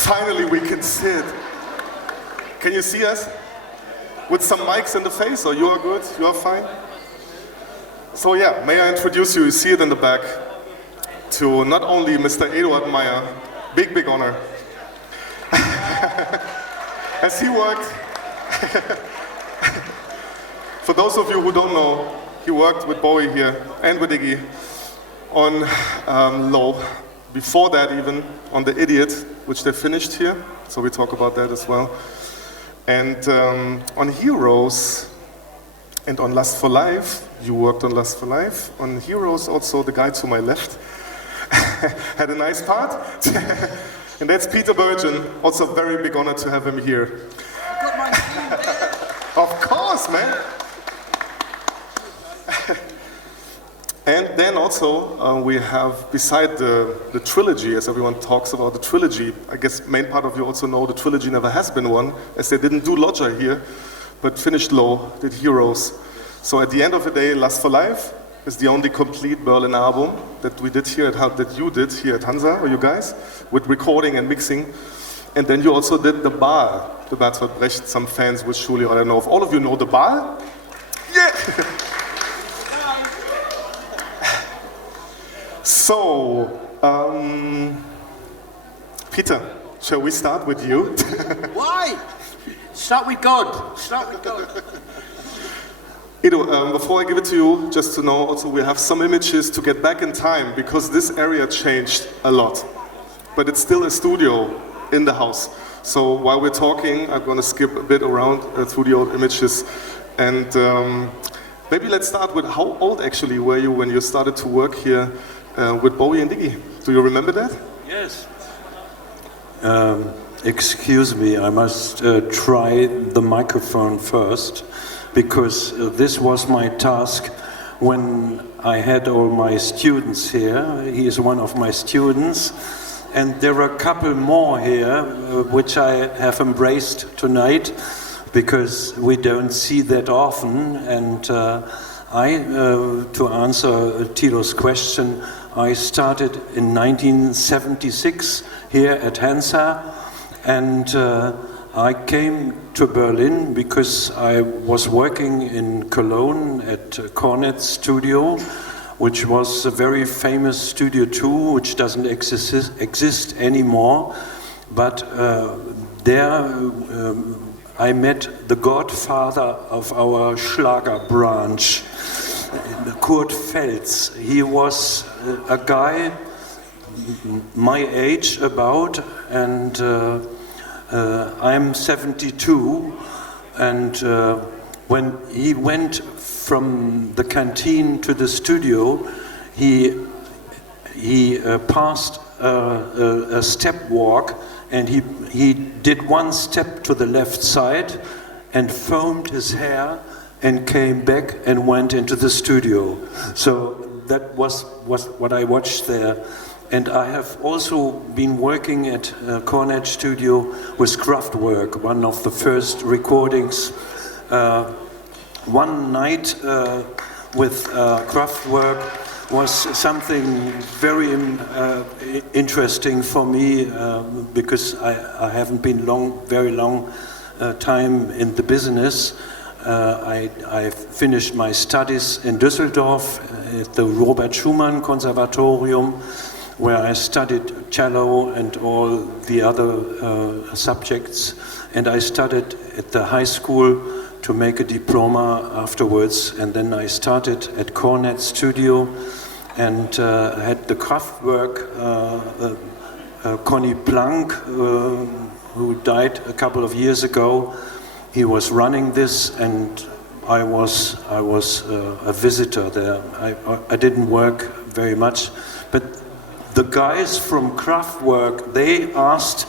Finally we can sit. Can you see us? With some mics in the face, or you are good? You are fine? So yeah, may I introduce you see it in the back, to not only Mr. Eduard Meyer, big honor. As he worked, for those of you who don't know, he worked with Bowie here and with Iggy on Low. Before that even, on The Idiot, which they finished here, so we talk about that as well. And on Heroes and on Lust for Life, you worked on Lust for Life. On Heroes also, the guy to my left had a nice part. And that's Peter Burgon, also very big honor to have him here. Got my name there. Of course, man. And then also we have, beside the trilogy, as everyone talks about the trilogy, I guess main part of you also know the trilogy never has been one, as they didn't do Lodger here, but finished Low, did Heroes. So at the end of the day, Lust for Life is the only complete Berlin album that we did here, that you did here at Hansa, or you guys, with recording and mixing. And then you also did the Bar, the Bertolt Brecht. Some fans will surely, I don't know if all of you know the Bar? Yeah! So, Peter, shall we start with you? Why? Start with God. Start with God. Edu, before I give it to you, just to know, also we have some images to get back in time, because this area changed a lot. But it's still a studio in the house. So while we're talking, I'm going to skip a bit around through the old images. And maybe let's start with how old actually were you when you started to work here with Bowie and Iggy? Do you remember that? Yes. Excuse me, I must try the microphone first, because this was my task when I had all my students here. He is one of my students, and there are a couple more here which I have embraced tonight, because we don't see that often. And to answer Tilo's question, I started in 1976 here at Hansa, and I came to Berlin because I was working in Cologne at Hansa Studio, which was a very famous studio too, which doesn't exist anymore. But there I met the godfather of our Schlager branch, Kurt Feltz. He was a guy my age about, and I'm 72, and when he went from the canteen to the studio, he passed a step walk, and he did one step to the left side and foamed his hair and came back and went into the studio. So that was what I watched there. And I have also been working at Hansa Studio with Kraftwerk, one of the first recordings. One night with Kraftwerk was something very interesting for me, because I haven't been very long time in the business. I finished my studies in Düsseldorf at the Robert Schumann Conservatorium, where I studied cello and all the other subjects. And I studied at the high school to make a diploma afterwards. And then I started at Hansa Studio and had the Kraftwerk, Conny Plank, who died a couple of years ago. He was running this, and I was a visitor there. I didn't work very much, but the guys from Kraftwerk, they asked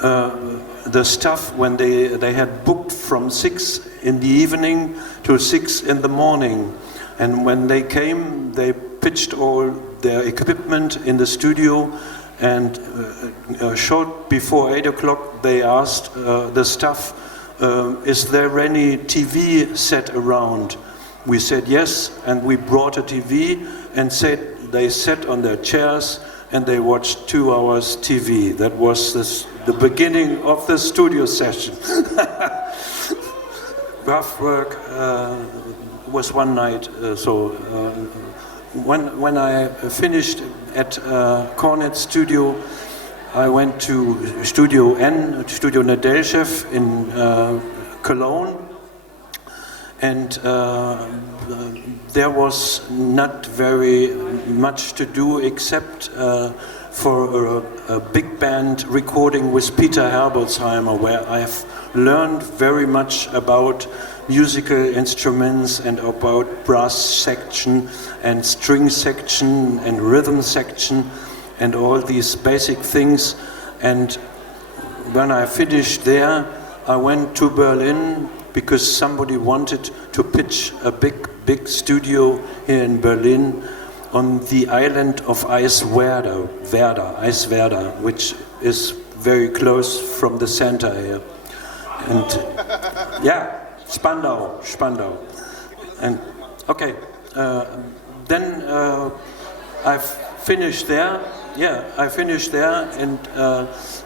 the staff when they had booked from 6 in the evening to 6 in the morning, and when they came, they pitched all their equipment in the studio, and short before 8 o'clock they asked the staff, is there any TV set around? We said yes, and we brought a TV, and they sat on their chairs and they watched 2 hours TV. That was the beginning of the studio session. Rough work was one night. When I finished at Cornet Studio, I went to Studio Nedelchev in Cologne, and there was not very much to do except for a big band recording with Peter Herbolzheimer, where I've learned very much about musical instruments and about brass section and string section and rhythm section and all these basic things. And when I finished there, I went to Berlin because somebody wanted to pitch a big studio here in Berlin on the island of Eiswerder, which is very close from the center here. And yeah, Spandau. And okay, then I finished there. Yeah, I finished there, and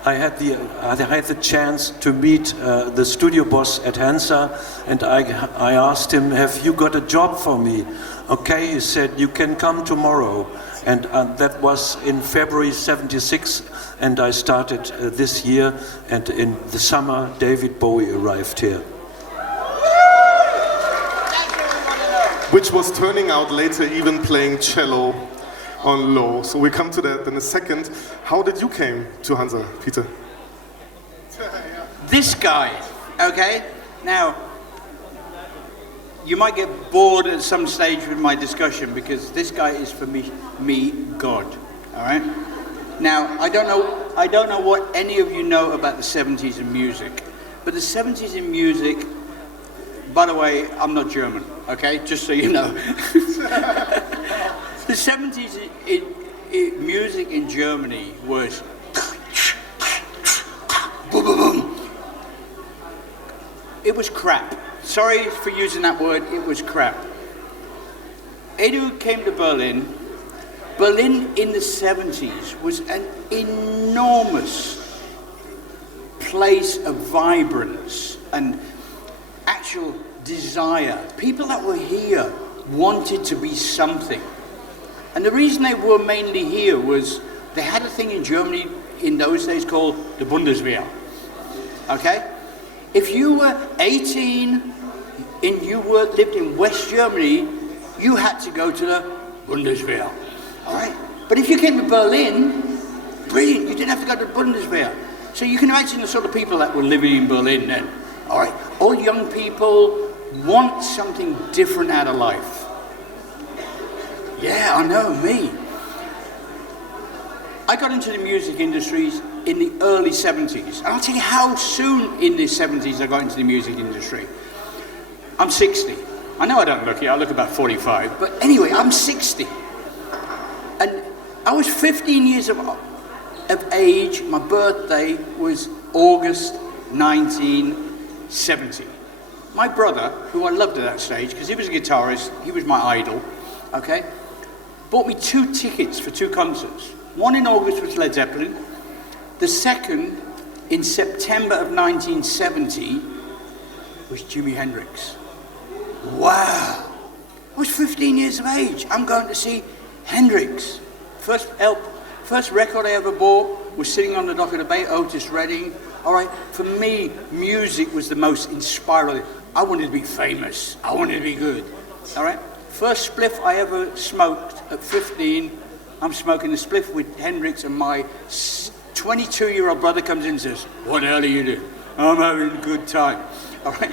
I had the chance to meet the studio boss at Hansa, and I asked him, "Have you got a job for me?" Okay, he said, "You can come tomorrow," and that was in February '76, and I started this year. And in the summer, David Bowie arrived here. Which was turning out later even playing cello on low. So we come to that in a second. How did you came to Hansa, Peter? This guy, okay? Now, you might get bored at some stage with my discussion because this guy is for me God, all right? Now, I don't know what any of you know about the 70s in music, but the 70s in music, by the way, I'm not German, okay? Just so you know. The 70s in music in Germany was it was crap. Sorry for using that word, it was crap. Eduard came to Berlin. Berlin in the 70s was an enormous place of vibrance and actual desire. People that were here wanted to be something. And the reason they were mainly here was they had a thing in Germany in those days called the Bundeswehr. Okay? If you were 18 and you lived in West Germany, you had to go to the Bundeswehr. All right? But if you came to Berlin, brilliant, you didn't have to go to the Bundeswehr. So you can imagine the sort of people that were living in Berlin then. All right? All young people want something different out of life. Yeah, I know, me. I got into the music industries in the early 70s. And I'll tell you how soon in the 70s I got into the music industry. I'm 60. I know I don't look it, I look about 45. But anyway, I'm 60. And I was 15 years of age. My birthday was August 1970. My brother, who I loved at that stage, because he was a guitarist, he was my idol, okay, bought me 2 tickets for 2 concerts. One in August was Led Zeppelin. The second, in September of 1970, was Jimi Hendrix. Wow! I was 15 years of age. I'm going to see Hendrix. First record I ever bought was Sitting on the Dock of the Bay, Otis Redding. All right, for me, music was the most inspiring. I wanted to be famous. I wanted to be good. All right? First spliff I ever smoked at 15, I'm smoking a spliff with Hendrix, and my 22-year-old brother comes in and says, "What the hell are you doing?" "I'm having a good time." All right?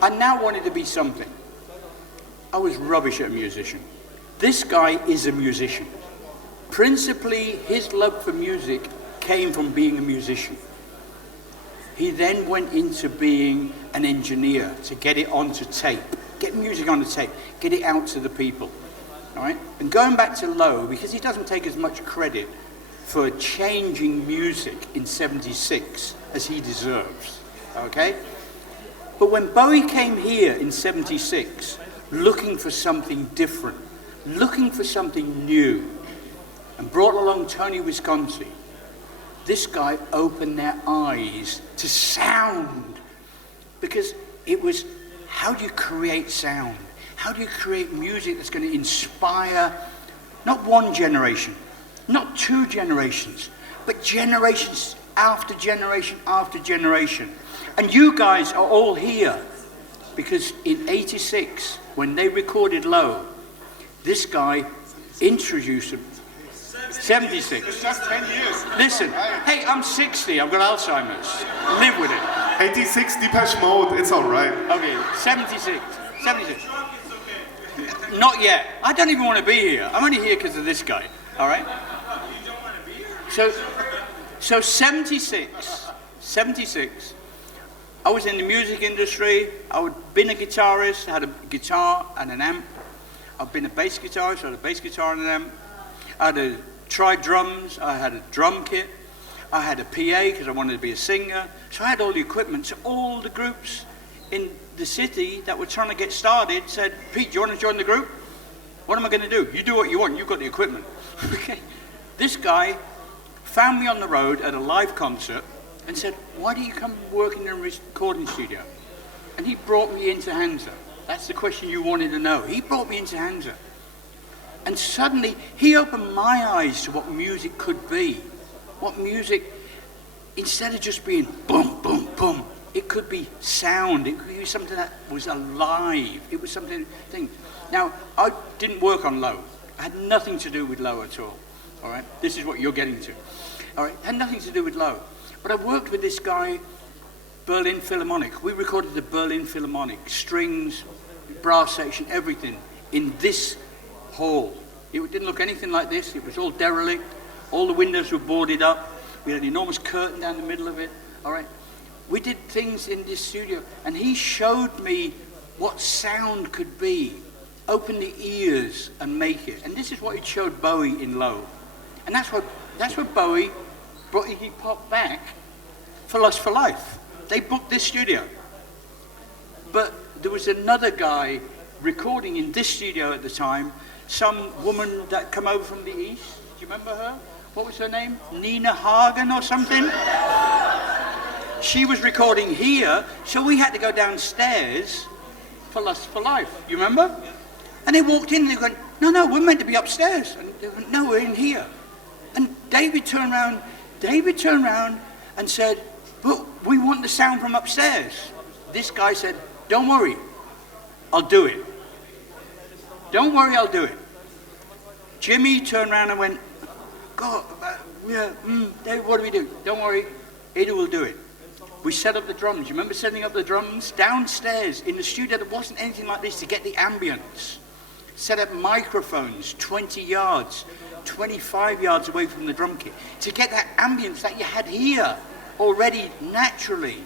I now wanted to be something. I was rubbish at a musician. This guy is a musician. Principally, his love for music came from being a musician. He then went into being an engineer to get it onto tape. Get music on the tape, get it out to the people, all right? And going back to Lowe, because he doesn't take as much credit for changing music in '76 as he deserves, okay? But when Bowie came here in '76, looking for something different, looking for something new, and brought along Tony Visconti, this guy opened their eyes to sound. Because it was, how do you create sound? How do you create music that's going to inspire not one generation, not two generations, but generations after generation after generation? And you guys are all here because in '86, when they recorded Low, this guy introduced them. 76. It's just 10 years. Listen, hey, I'm 60, I've got Alzheimer's. Live with it. 86 Depeche Mode, it's all right. Okay, 76. 76. Not yet. I don't even want to be here. I'm only here because of this guy, all right? So 76, I was in the music industry. I'd been a guitarist, I had a guitar and an amp. I've been a bass guitarist, I had a bass guitar and an amp. I had tried drums, I had a drum kit. I had a PA because I wanted to be a singer. So I had all the equipment. So all the groups in the city that were trying to get started said, Pete, do you want to join the group? What am I going to do? You do what you want, you've got the equipment. Okay. This guy found me on the road at a live concert and said, why do you come work in a recording studio? And he brought me into Hansa. That's the question you wanted to know. He brought me into Hansa. And suddenly, he opened my eyes to what music could be. What music, instead of just being boom, boom, boom, it could be sound. It could be something that was alive. It was something. Now, I didn't work on Low. I had nothing to do with Low at all. All right? This is what you're getting to. All right? Had nothing to do with Low. But I worked with this guy, Berlin Philharmonic. We recorded the Berlin Philharmonic, strings, brass section, everything, in this hall. It didn't look anything like this. It was all derelict. All the windows were boarded up. We had an enormous curtain down the middle of it. All right. We did things in this studio, and he showed me what sound could be. Open the ears and make it. And this is what he showed Bowie in Low. And that's what Bowie brought Iggy Pop back for Lust for Life. They booked this studio. But there was another guy recording in this studio at the time, some woman that come over from the east. Do you remember her? What was her name? Nina Hagen or something? She was recording here, so we had to go downstairs for Lust for Life. You remember? And they walked in and they went, no, we're meant to be upstairs. And they went, no, we're in here. And David turned around and said, but we want the sound from upstairs. This guy said, don't worry, I'll do it. Don't worry, I'll do it. Jimmy turned around and went, God, David, what do we do? Don't worry, Edu will do it. We set up the drums. You remember setting up the drums? Downstairs in the studio, there wasn't anything like this to get the ambience. Set up microphones 20 yards, 25 yards away from the drum kit to get that ambience that you had here already naturally.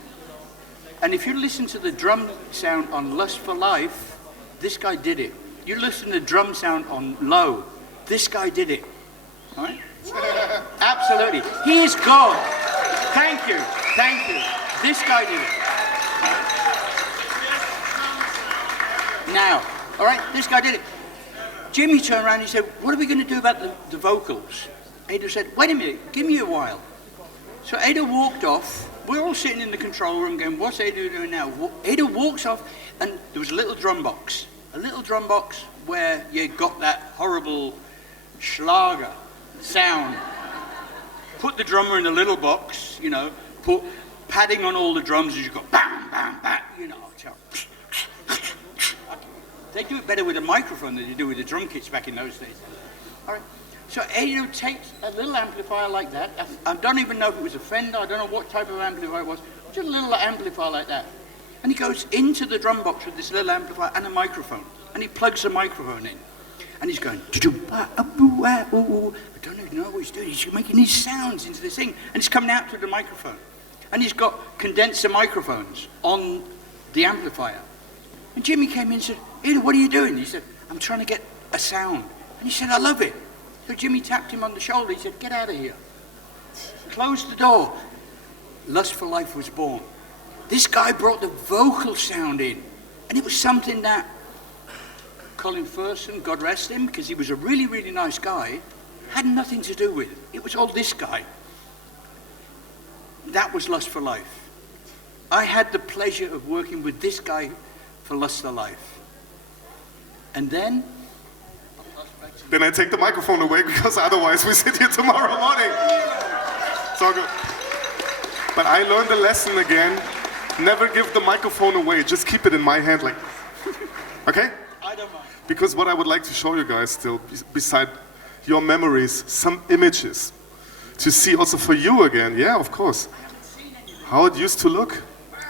And if you listen to the drum sound on Lust for Life, this guy did it. You listen to the drum sound on Low, this guy did it. All right? Absolutely. He is God. Thank you. This guy did it. Now, all right, this guy did it. Jimmy turned around and he said, what are we going to do about the vocals? Ada said, wait a minute, give me a while. So Ada walked off. We're all sitting in the control room going, what's Ada doing now? Ada walks off, and there was a little drum box where you got that horrible Schlager sound. Put the drummer in a little box, put padding on all the drums as you go bam, bam, bam, They do it better with a microphone than they do with the drum kits back in those days. All right. So Edu takes a little amplifier like that. I don't even know if it was a Fender. I don't know what type of amplifier it was. Just a little amplifier like that. And he goes into the drum box with this little amplifier and a microphone. And he plugs the microphone in. And he's going, I don't even know what he's doing. He's making these sounds into this thing. And it's coming out through the microphone. And he's got condenser microphones on the amplifier. And Jimmy came in and said, Edu, what are you doing? He said, I'm trying to get a sound. And he said, I love it. So Jimmy tapped him on the shoulder. He said, get out of here. Closed the door. Lust for Life was born. This guy brought the vocal sound in. And it was something that Colin Ferguson, God rest him, because he was a really, really nice guy, Had nothing to do with it. It was all this guy. That was Lust for Life. I had the pleasure of working with this guy for Lust for Life. And then I take the microphone away because otherwise we sit here tomorrow morning. So good. But I learned a lesson again. Never give the microphone away. Just keep it in my hand like, okay? I don't mind. Because what I would like to show you guys still, beside your memories, some images. To see also for you again. Yeah, of course. How it used to look.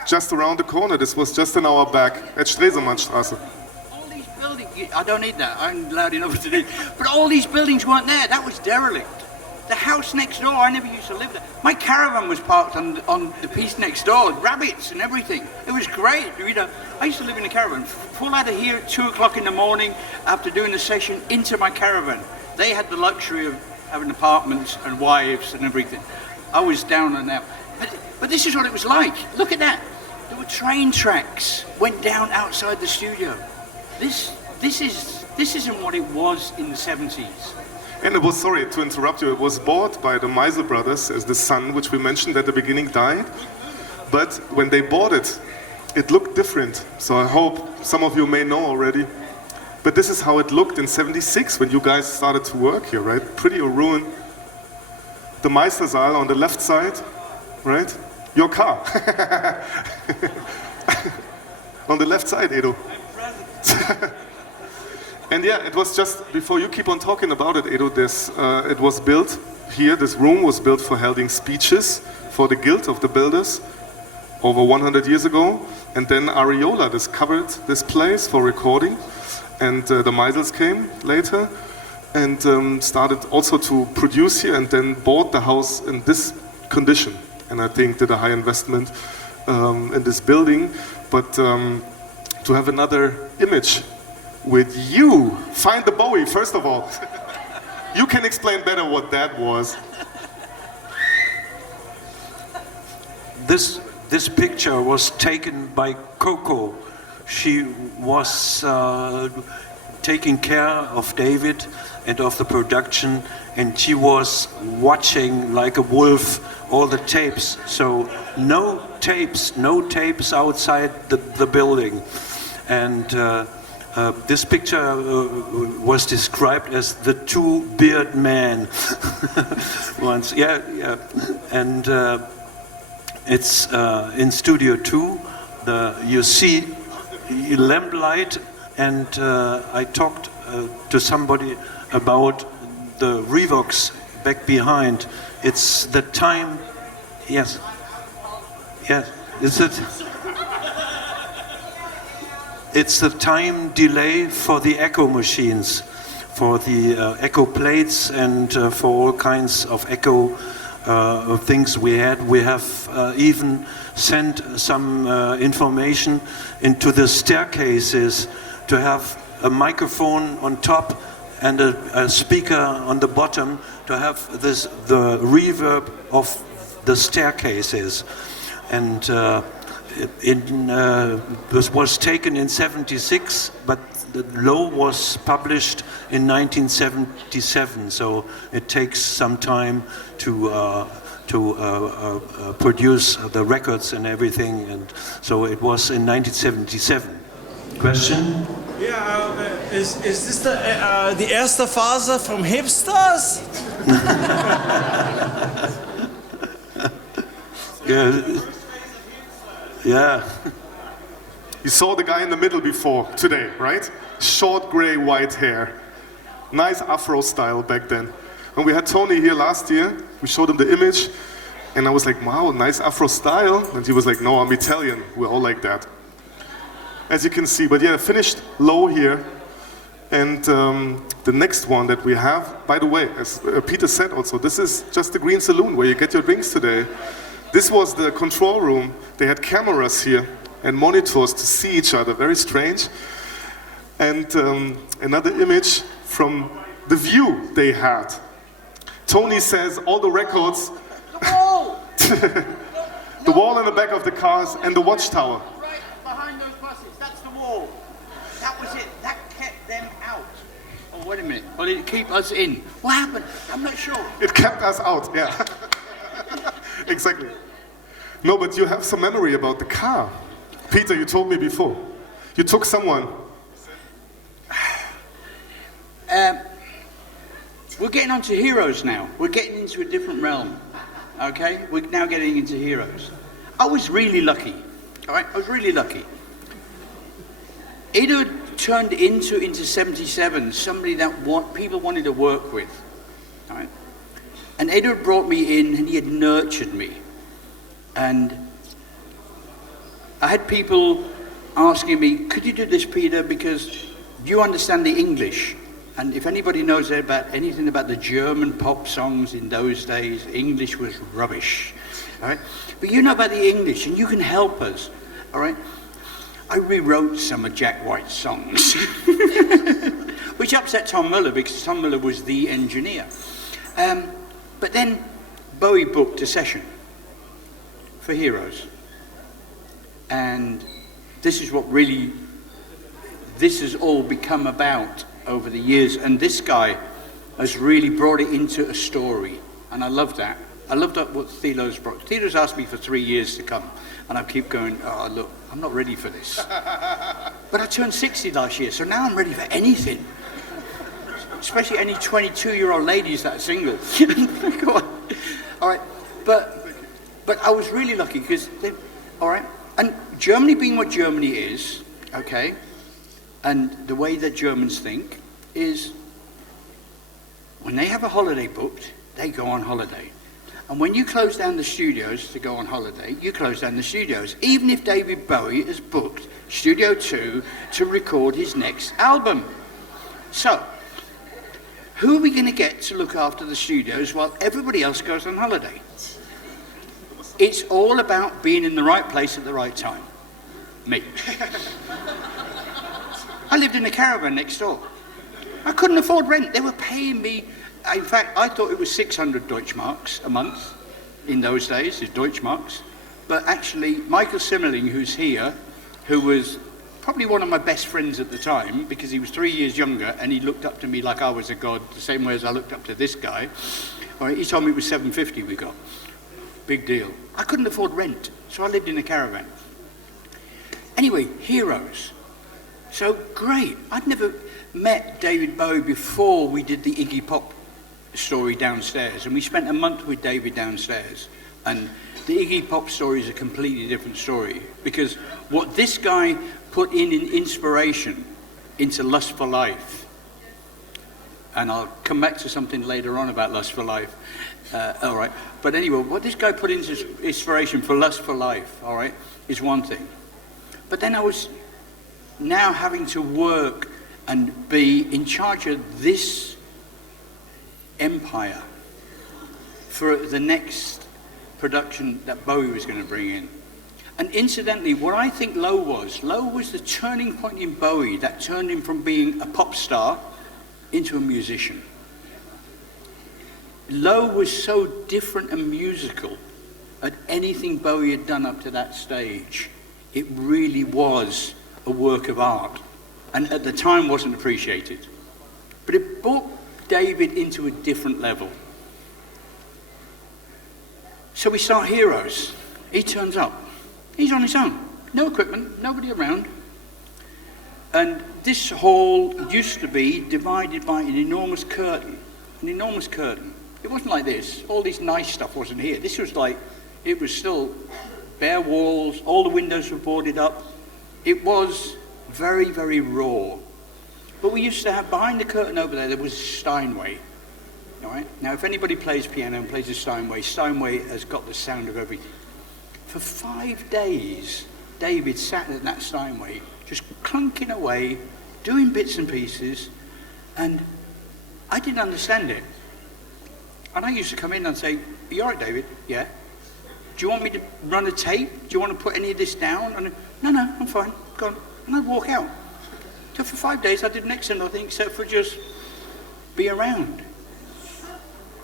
Just around the corner. This was just an hour back at Stresemannstraße. All these buildings, I don't need that. I'm loud enough to do it. But all these buildings weren't there. That was derelict. The house next door, I never used to live there. My caravan was parked on the piece next door, rabbits and everything. It was great. You know, I used to live in a caravan. Full out of here at 2 o'clock in the morning after doing the session into my caravan. They had the luxury of having apartments and wives and everything. I was down and out. But this is what it was like. Look at that. There were train tracks went down outside the studio. This isn't what it was in the 70s. And it was, sorry to interrupt you, it was bought by the Meyer brothers as the son, which we mentioned at the beginning, died. But when they bought it, it looked different. So I hope some of you may know already. But this is how it looked in 76 when you guys started to work here, right? Pretty ruined. The Meistersaal on the left side, right? Your car. On the left side, Edo. And yeah, it was just, before you keep on talking about it, Edo, it was built here, this room was built for holding speeches for the Guild of the Builders over 100 years ago. And then Ariola discovered this place for recording. And the Meisels came later and started also to produce here and then bought the house in this condition. And I think did a high investment in this building. But to have another image with you, find the Bowie, first of all. You can explain better what that was. This picture was taken by Coco. She was taking care of David and of the production, and she was watching like a wolf all the tapes. So no tapes outside the building. And this picture was described as the two-beard man once. Yeah. And it's in Studio 2. You see lamplight, and I talked to somebody about the Revox back behind. It's the time. Yes. Is it? It's the time delay for the echo machines, for the echo plates, and for all kinds of echo things we had. We have even sent some information into the staircases to have a microphone on top and a speaker on the bottom to have the reverb of the staircases. And this was taken in 76, but the law was published in 1977, so it takes some time to produce the records and everything, and so it was in 1977. Question? Yeah, is this the erste Phase from hipsters? Yeah. You saw the guy in the middle before, today, right? Short gray, white hair. Nice Afro style back then. When we had Tony here last year, we showed him the image, and I was like, wow, nice Afro style. And he was like, no, I'm Italian. We're all like that. As you can see, but yeah, finished low here. And the next one that we have, by the way, as Peter said also, this is just the Green Saloon where you get your drinks today. This was the control room. They had cameras here and monitors to see each other, very strange. And another image from the view they had. Tony says all the records, the wall in the back of the cars and the watchtower. Right behind those buses, that's the wall. That was it. That kept them out. wait a minute. Well, did it keep us in? What happened? I'm not sure. It kept us out, yeah. Exactly. No, but you have some memory about the car. Peter, you told me before. You took someone. We're getting on to heroes now. We're getting into a different realm. Okay? We're now getting into heroes. I was really lucky. All right? I was really lucky. Eduard turned into 77 somebody that people wanted to work with. All right? And Eduard brought me in and he had nurtured me. And I had people asking me, could you do this, Peter, because you understand the English. And if anybody knows about anything about the German pop songs in those days, English was rubbish. All right? But you know about the English and you can help us. All right? I rewrote some of Jack White's songs, which upset Tom Muller because Tom Muller was the engineer. But then Bowie booked a session for Heroes. And this is what really, this has all become about over the years. And this guy has really brought it into a story. And I love that. I love that what Thilo's brought. Thilo's asked me for 3 years to come. And I keep going, oh, look, I'm not ready for this. But I turned 60 last year, so now I'm ready for anything. Especially any 22-year-old ladies that are single. Go on. All right. But I was really lucky because, all right. And Germany being what Germany is, okay, and the way that Germans think is when they have a holiday booked, they go on holiday. And when you close down the studios to go on holiday, you close down the studios. Even if David Bowie has booked Studio 2 to record his next album. So, who are we going to get to look after the studios while everybody else goes on holiday? It's all about being in the right place at the right time. Me. I lived in a caravan next door. I couldn't afford rent. They were paying me. In fact, I thought it was 600 Deutschmarks a month in those days, is Deutschmarks. But actually, Michael Simmerling, who's here, who was probably one of my best friends at the time, because he was 3 years younger, and he looked up to me like I was a god, the same way as I looked up to this guy. All right, he told me it was 750 we got. Big deal. I couldn't afford rent, so I lived in a caravan. Anyway, Heroes. So great. I'd never met David Bowie before we did the Iggy Pop story downstairs, and we spent a month with David downstairs. And the Iggy Pop story is a completely different story, because what this guy put in inspiration into Lust for Life, and I'll come back to something later on about Lust for Life, all right, but anyway, what this guy put into inspiration for Lust for Life, all right, is one thing. But then I was now having to work and be in charge of this empire for the next production that Bowie was going to bring in. And incidentally, what I think Low was the turning point in Bowie that turned him from being a pop star into a musician. Low was so different and musical at anything Bowie had done up to that stage. It really was a work of art, and at the time wasn't appreciated. But it brought David into a different level. So we start Heroes. He turns up. He's on his own. No equipment, nobody around. And this hall used to be divided by an enormous curtain. An enormous curtain. It wasn't like this. All this nice stuff wasn't here. This was like, it was still bare walls, all the windows were boarded up. It was very, very raw. But we used to have, behind the curtain over there was Steinway. All right? Now, if anybody plays piano and plays a Steinway, Steinway has got the sound of everything. For 5 days, David sat at that Steinway, just clunking away, doing bits and pieces, and I didn't understand it. And I used to come in and say, "Are you all right, David?" "Yeah." "Do you want me to run a tape? Do you want to put any of this down?" And no, I'm fine, go on. And I'd walk out. So for 5 days, I did next to nothing except for just be around.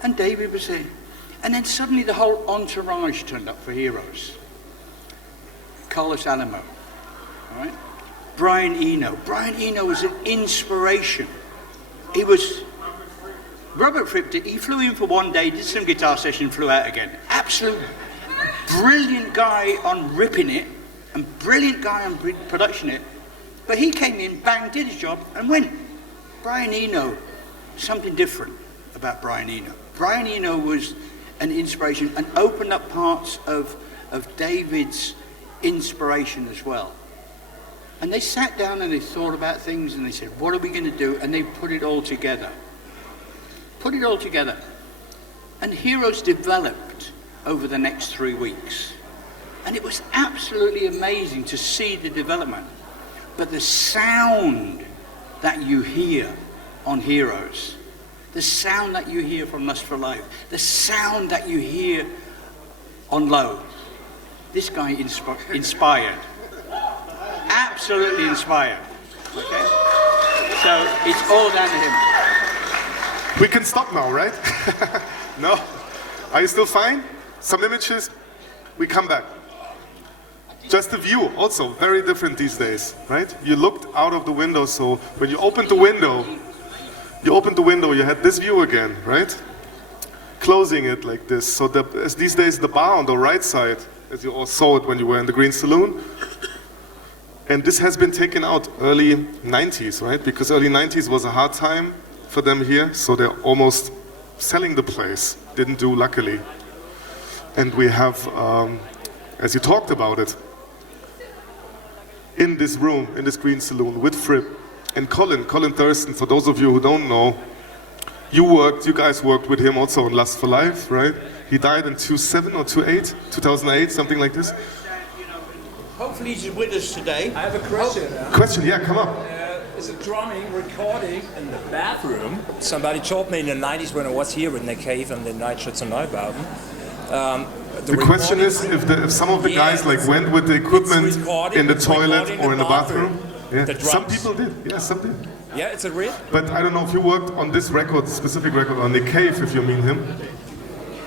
And David was there. And then suddenly the whole entourage turned up for Heroes. Carlos Alamo, all right? Brian Eno. Brian Eno was an inspiration. he was, Robert Fripp he flew in for one day, did some guitar session, flew out again. Absolute brilliant guy on ripping it, and brilliant guy on production it. But he came in, bang, did his job, and went. Brian Eno, something different about Brian Eno. Brian Eno was an inspiration and opened up parts of David's inspiration as well. And they sat down and they thought about things and they said, what are we going to do? And they put it all together. Put it all together. And Heroes developed over the next 3 weeks. And it was absolutely amazing to see the development. But the sound that you hear on Heroes, the sound that you hear from Lust for Life, the sound that you hear on Low, this guy inspired. Absolutely inspired. Okay? So it's all down to him. We can stop now, right? No? Are you still fine? Some images? We come back. Just the view, also very different these days, right? You looked out of the window, so when you opened the window, you had this view again, right? Closing it like this. So as these days, the bar on the right side, as you all saw it when you were in the Green Saloon, and this has been taken out early 90s, right? Because early 90s was a hard time for them here, so they're almost selling the place. Didn't do, luckily. And we have, as you talked about it, in this room, in this Green Saloon, with Fripp and Colin Thurston. For those of you who don't know, you guys worked with him also on Lust for Life, right? He died in 2008, something like this. Hopefully he's with us today. I have a question. Question, yeah, come up. Is it drumming, recording in the bathroom? Somebody told me in the 90s when I was here in the cave and the Nightshirts and Neubauten. The question is if some of the guys went with the equipment in the toilet or in the bathroom. Yeah. Some people did. Yeah, some did. Yeah, it's a real. But I don't know if you worked on this record, specific record, on the cave, if you mean him.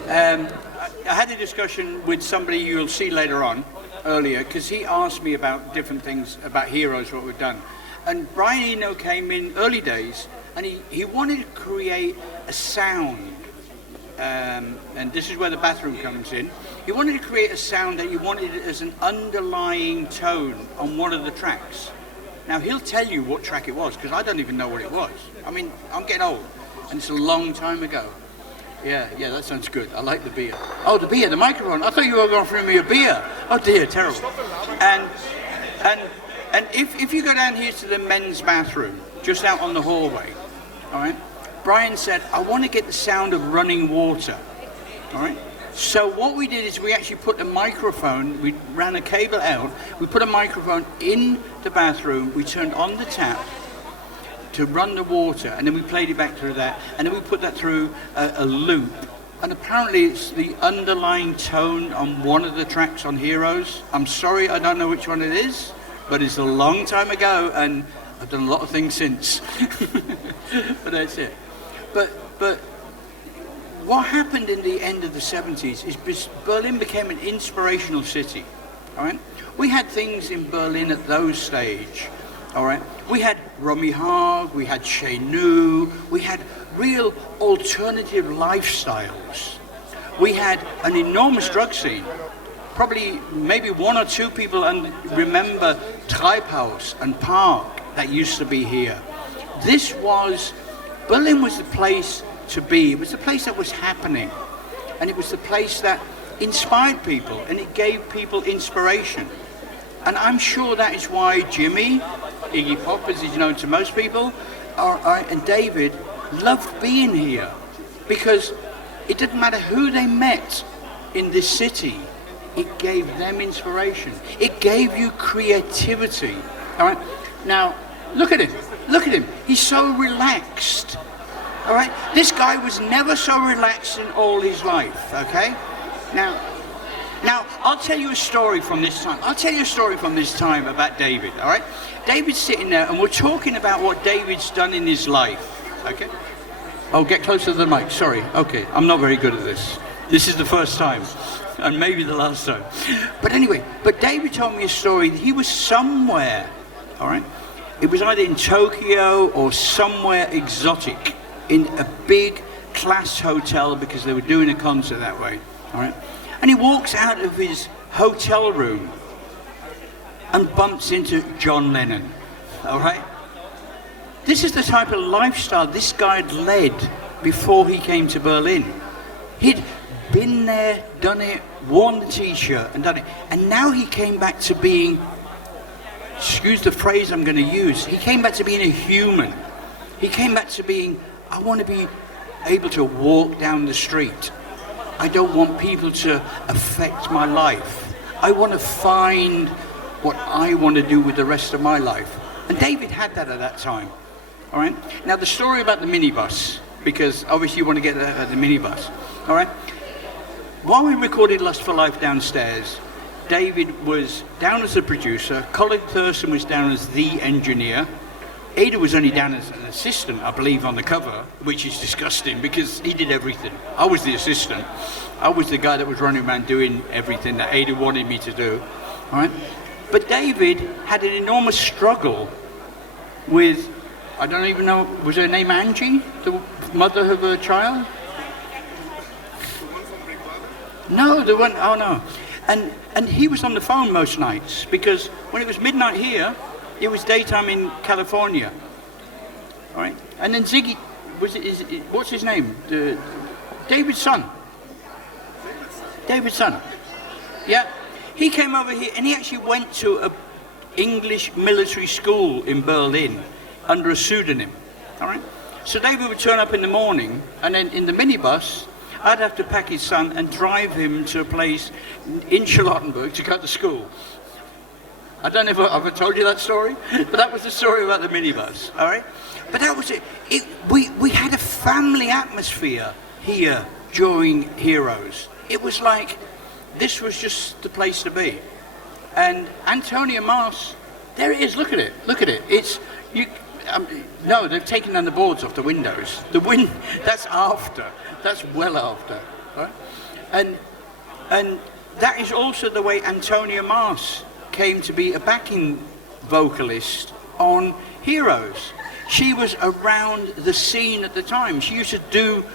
I had a discussion with somebody you'll see later on, earlier, because he asked me about different things about Heroes, what we've done. And Brian Eno came in early days, and he wanted to create a sound. And this is where the bathroom comes in. He wanted to create a sound that you wanted as an underlying tone on one of the tracks. Now he'll tell you what track it was, because I don't even know what it was. I mean, I'm getting old, and it's a long time ago. Yeah, that sounds good. I like the beer. Oh, the beer, the microphone. I thought you were offering me a beer. Oh dear, terrible. And if you go down here to the men's bathroom, just out on the hallway, all right, Brian said, I want to get the sound of running water, all right? So what we did is we actually put a microphone, we ran a cable out, we put a microphone in the bathroom, we turned on the tap to run the water, and then we played it back through that, and then we put that through a loop. And apparently it's the underlying tone on one of the tracks on Heroes. I'm sorry, I don't know which one it is, but it's a long time ago, and I've done a lot of things since. But that's it. But what happened in the end of the 70s is Berlin became an inspirational city, all right? We had things in Berlin at those stage, all right? We had Romy Haag, we had Chez Nous, we had real alternative lifestyles. We had an enormous drug scene. Probably maybe one or two people remember Treibhaus and Park that used to be here. Berlin was the place to be. It was the place that was happening. And it was the place that inspired people, and it gave people inspiration. And I'm sure that is why Jimmy, Iggy Pop, as he's known to most people, and David loved being here. Because it didn't matter who they met in this city, it gave them inspiration. It gave you creativity. All right? Now, look at him. Look at him. He's so relaxed. All right? This guy was never so relaxed in all his life, okay? Now, I'll tell you a story from this time. I'll tell you a story from this time about David, all right? David's sitting there, and we're talking about what David's done in his life, okay? Oh, get closer to the mic, sorry. Okay, I'm not very good at this. This is the first time, and maybe the last time. But anyway, David told me a story. He was somewhere, all right? It was either in Tokyo or somewhere exotic, in a big class hotel because they were doing a concert that way. All right? And he walks out of his hotel room and bumps into John Lennon. All right? This is the type of lifestyle this guy had led before he came to Berlin. He'd been there, done it, worn the t-shirt and done it. And now he came back to being, excuse the phrase I'm going to use, he came back to being a human. He came back to being, I want to be able to walk down the street. I don't want people to affect my life. I want to find what I want to do with the rest of my life. And David had that at that time. All right? Now the story about the minibus, because obviously you want to get the minibus. All right? While we recorded Lust for Life downstairs, David was down as a producer, Colin Thurston was down as the engineer, Ada was only down as an assistant, I believe, on the cover, which is disgusting because he did everything. I was the assistant. I was the guy that was running around doing everything that Ada wanted me to do. All right? But David had an enormous struggle with, I don't even know, was her name Angie, the mother of her child? No, the one, oh no. And he was on the phone most nights because when it was midnight here, it was daytime in California. All right? And then Ziggy, what's his name? David's son. David's son. Yeah. He came over here and he actually went to an English military school in Berlin under a pseudonym. All right? So David would turn up in the morning and then in the minibus, I'd have to pack his son and drive him to a place in Charlottenburg to go to school. I don't know if I've ever told you that story, but that was the story about the minibus, all right? But that was it. We had a family atmosphere here during Heroes. It was like, this was just the place to be. And Antonia Mars, there it is, look at it. It's, no, they've taken down the boards off the windows. That's after, that's well after, right? And that is also the way Antonia Mars came to be a backing vocalist on Heroes. She was around the scene at the time. She used to do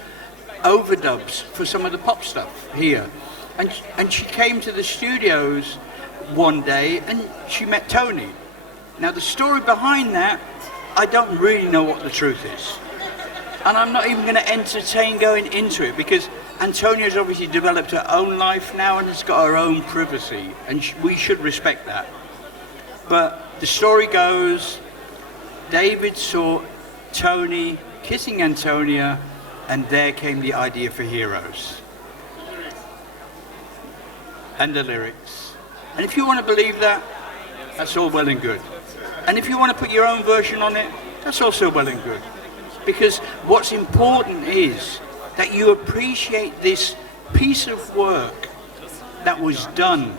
overdubs for some of the pop stuff here. And she came to the studios one day and she met Tony. Now the story behind that, I don't really know what the truth is. And I'm not even going to entertain going into it because Antonia's obviously developed her own life now and has got her own privacy, and we should respect that. But the story goes, David saw Tony kissing Antonia, and there came the idea for Heroes. And the lyrics. And if you want to believe that, that's all well and good. And if you want to put your own version on it, that's also well and good. Because what's important is that you appreciate this piece of work that was done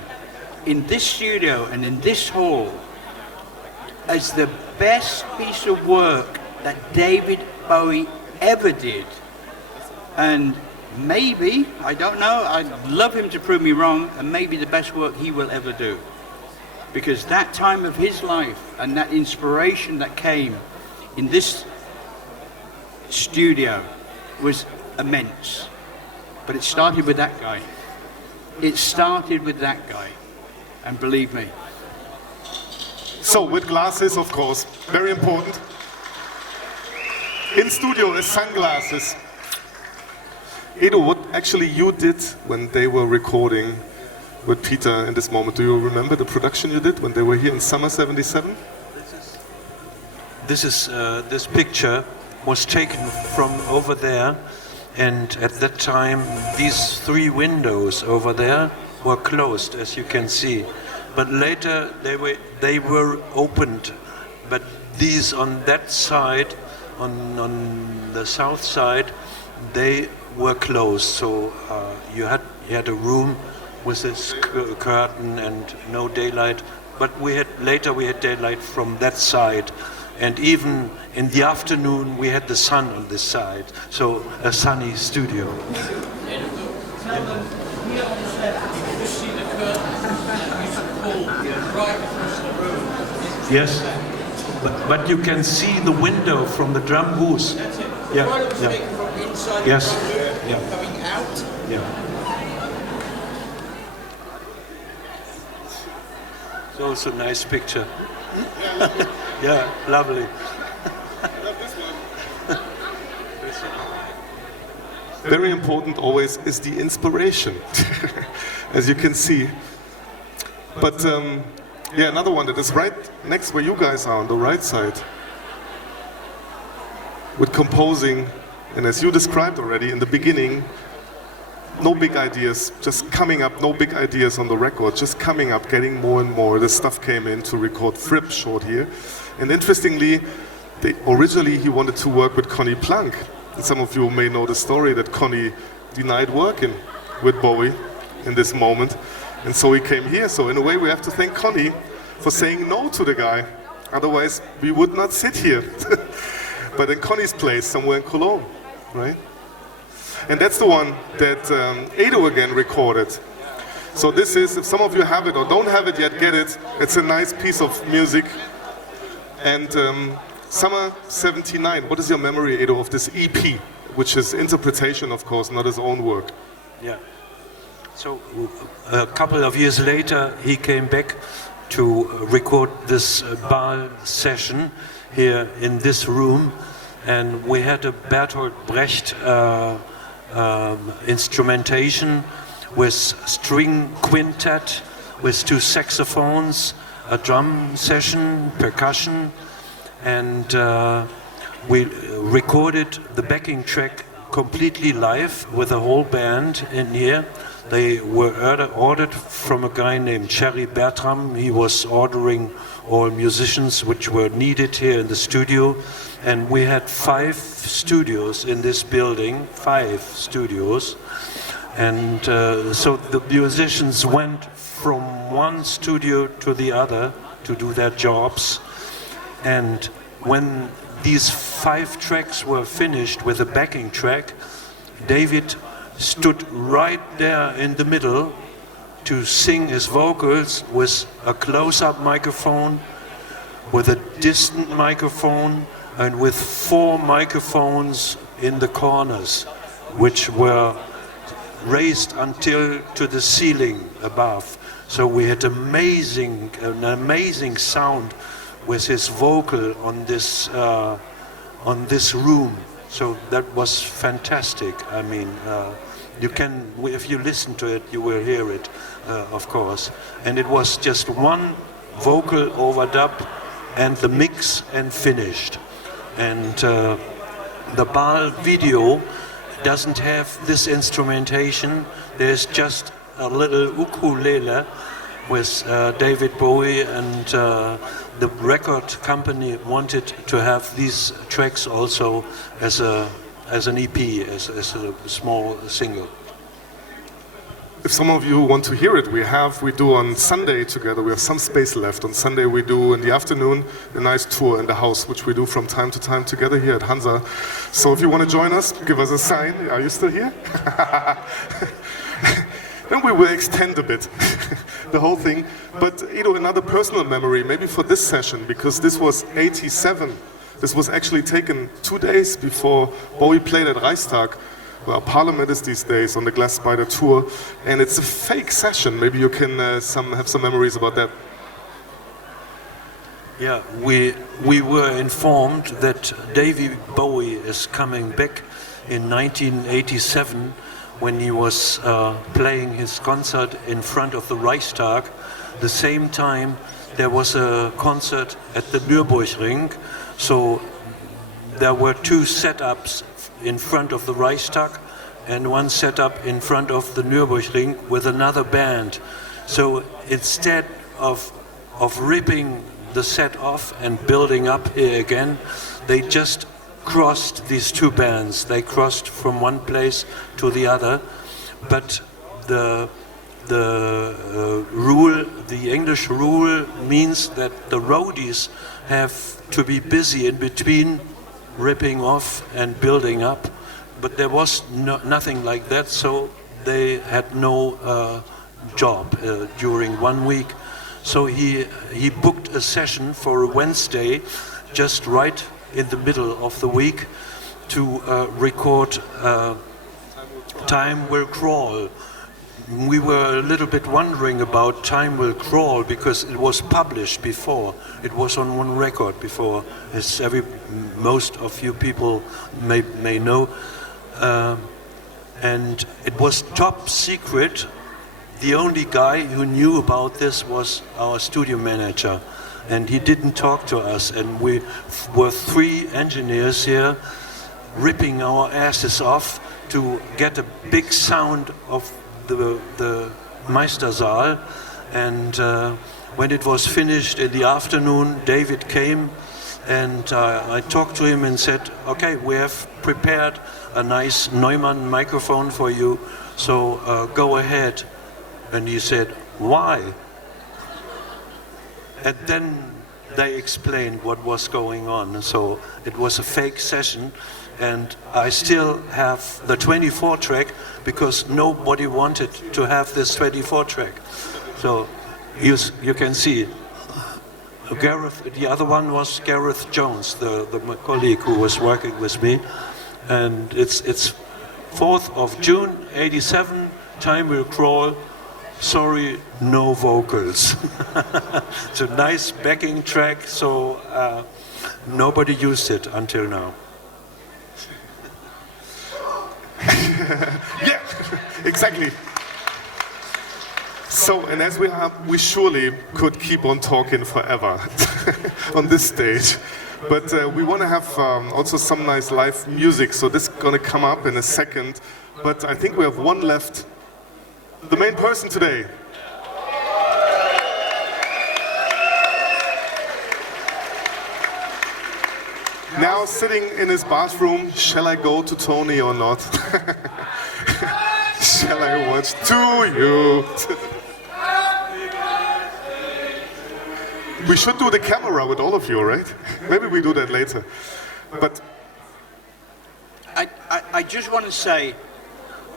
in this studio and in this hall as the best piece of work that David Bowie ever did. And maybe, I don't know, I'd love him to prove me wrong, and maybe the best work he will ever do. Because that time of his life and that inspiration that came in this studio was immense. But it started with that guy. It started with that guy. And believe me. So, with glasses, of course, very important. In studio is sunglasses. Edo, what actually you did when they were recording with Peter in this moment? Do you remember the production you did when they were here in summer '77? This picture was taken from over there, and at that time these three windows over there were closed, as you can see. But later they were opened. But these on that side, on the south side, they were closed. So you had a room with this curtain and no daylight. But later we had daylight from that side. And even in the afternoon, we had the sun on this side, so a sunny studio. Yes. but you can see the window from the drum booth. That's it. Yeah, Right, it was yeah. taken from inside Yes. the studio, Yeah. coming out. Yeah. It's also a nice picture. Yeah, lovely. Very important always is the inspiration, as you can see. But yeah, another one that is right next where you guys are on the right side, with composing, and as you described already in the beginning, no big ideas, just coming up, no big ideas on the record, just coming up, getting more and more. The stuff came in to record Fripp short here. And interestingly, originally he wanted to work with Conny Plank. And some of you may know the story that Conny denied working with Bowie in this moment. And so he came here. So in a way we have to thank Conny for saying no to the guy. Otherwise we would not sit here. But in Conny's place, somewhere in Cologne, right? And that's the one that Edo again recorded. So this is, if some of you have it or don't have it yet, get it. It's a nice piece of music. And Summer 79, what is your memory, Edo, of this EP? Which is interpretation, of course, not his own work. Yeah. So a couple of years later, he came back to record this ball session here in this room. And we had a Bertolt Brecht instrumentation with string quintet, with 2 saxophones, a drum session, percussion, and we recorded the backing track completely live with the whole band in here. They were ordered from a guy named Cherry Bertram. He was ordering all musicians which were needed here in the studio. And we had 5 studios in this building, 5 studios. And so the musicians went from one studio to the other to do their jobs. And when these 5 tracks were finished with a backing track, David stood right there in the middle to sing his vocals with a close-up microphone, with a distant microphone, and with 4 microphones in the corners, which were raised until to the ceiling above. So we had an amazing sound with his vocal on this room. So that was fantastic. I mean, you can, if you listen to it, you will hear it, of course. And it was just one vocal overdub and the mix and finished. And the ball video doesn't have this instrumentation. There's just a little ukulele with David Bowie, and the record company wanted to have these tracks also as an EP, as a small single. If some of you want to hear it, we do on Sunday together. We have some space left. On Sunday we do in the afternoon a nice tour in the house, which we do from time to time together here at Hansa. So if you want to join us, give us a sign. Are you still here? Then we will extend a bit the whole thing. But another personal memory, maybe for this session, because this was 87. This was actually taken 2 days before Bowie played at Reichstag. Well, Parliament is these days on the Glass Spider tour, and it's a fake session. Maybe you can have some memories about that. Yeah, we were informed that David Bowie is coming back in 1987 when he was playing his concert in front of the Reichstag. The same time there was a concert at the Nürburgring, so there were 2 setups in front of the Reichstag and one setup in front of the Nürburgring with another band. So instead of ripping the set off and building up here again, they just crossed these 2 bands. They crossed from one place to the other, but the rule, the English rule, means that the roadies have to be busy in between ripping off and building up, but there was nothing like that, so they had no job during 1 week. So he booked a session for a Wednesday, just right in the middle of the week, to record Time Will Crawl. We were a little bit wondering about Time Will Crawl because it was published before. It was on one record before, as most of you people may know. And it was top secret. The only guy who knew about this was our studio manager. And he didn't talk to us. And we were 3 engineers here ripping our asses off to get a big sound of the Meistersaal. And when it was finished in the afternoon, David came and I talked to him and said, okay, we have prepared a nice Neumann microphone for you, so go ahead. And he said, why? And then they explained what was going on. So it was a fake session, and I still have the 24 track because nobody wanted to have this 24 track. So you can see Gareth. The other one was Gareth Jones, the colleague who was working with me, and it's 4th of June '87. Time Will Crawl. Sorry, no vocals. It's a nice backing track, so nobody used it until now. Yeah, exactly. So, and as we surely could keep on talking forever on this stage, but we want to have also some nice live music, so this is going to come up in a second, but I think we have one left. The main person today. Now sitting in his bathroom, shall I go to Tony or not? Shall I watch to you? We should do the camera with all of you, right? Maybe we do that later. But I just want to say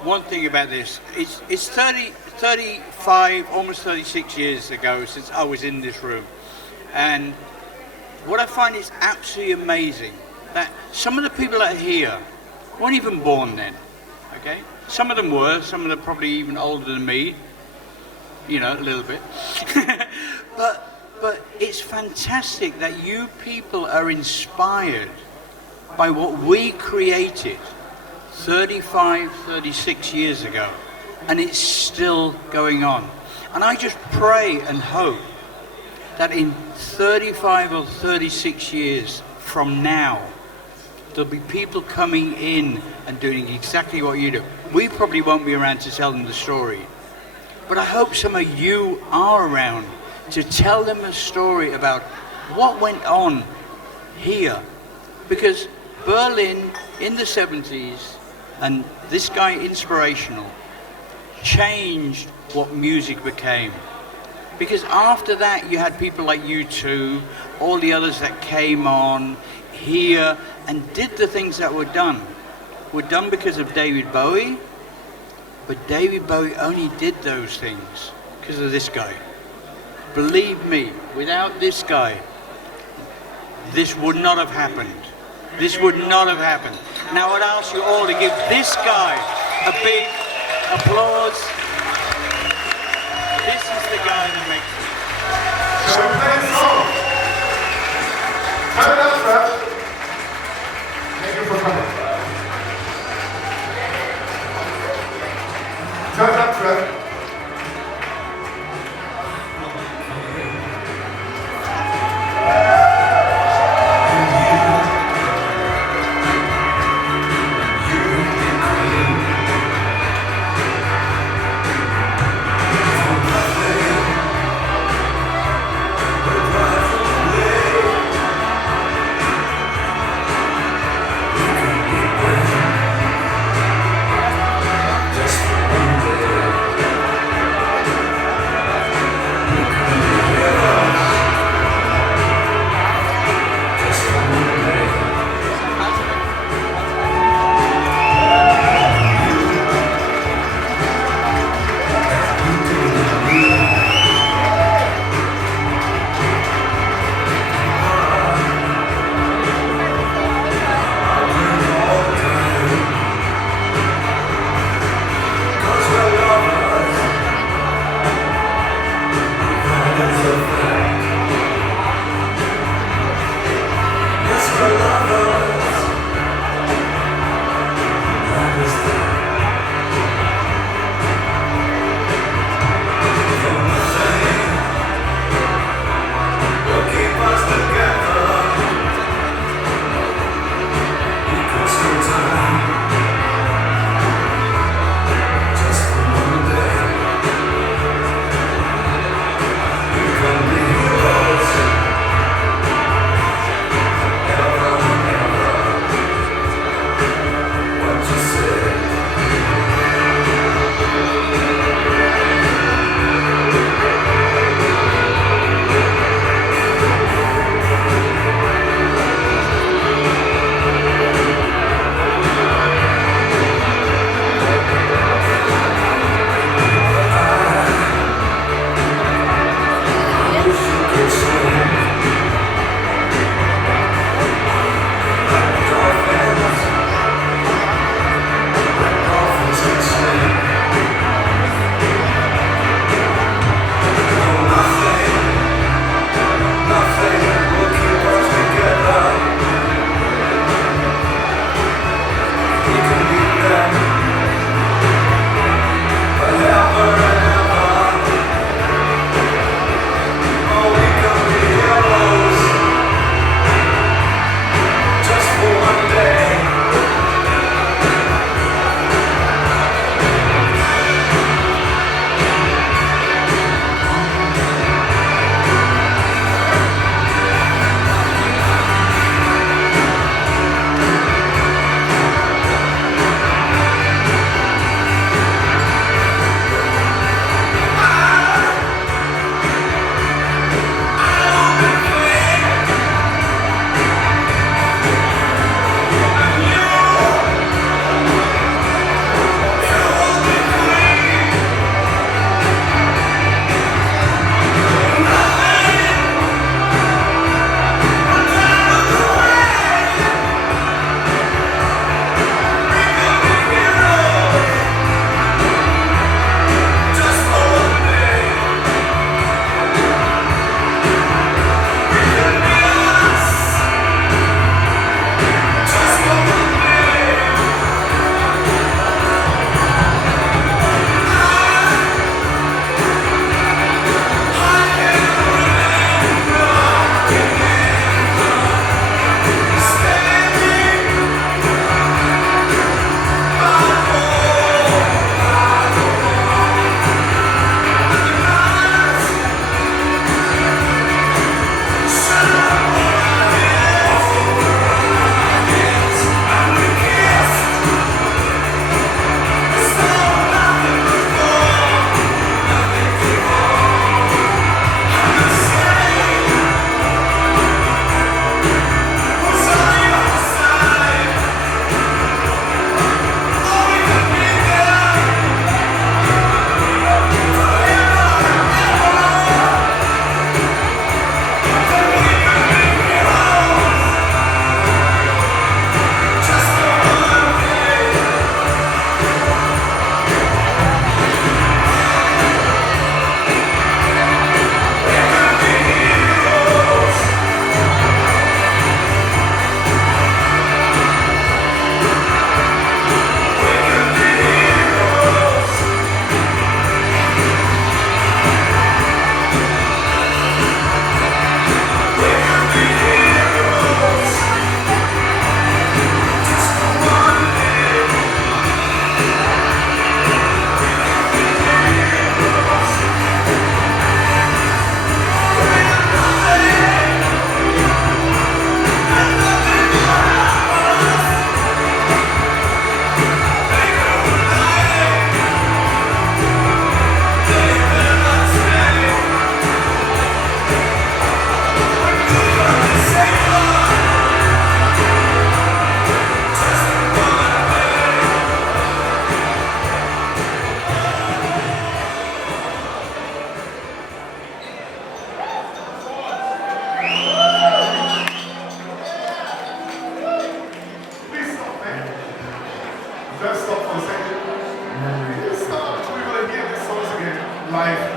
one thing about this. It's 35, almost 36 years ago since I was in this room. And what I find is absolutely amazing that some of the people that are here weren't even born then, okay? Some of them were, some of them probably even older than me, you know, a little bit. But it's fantastic that you people are inspired by what we created 35, 36 years ago, and it's still going on. And I just pray and hope that in 35 or 36 years from now, there'll be people coming in and doing exactly what you do. We probably won't be around to tell them the story, but I hope some of you are around to tell them a story about what went on here. Because Berlin in the 70s, and this guy Inspirational, changed what music became. Because after that you had people like U2, all the others that came on here and did the things that were done because of David Bowie, but David Bowie only did those things because of this guy. Believe me, without this guy, this would not have happened. This would not have happened. Now I'd ask you all to give this guy a big applause. This is the guy that makes it. shall we play a song? Turn it up, Fred. Thank you for coming. Turn it up, Fred. Let's stop for a second. We'll stop. We're going to hear these songs again live.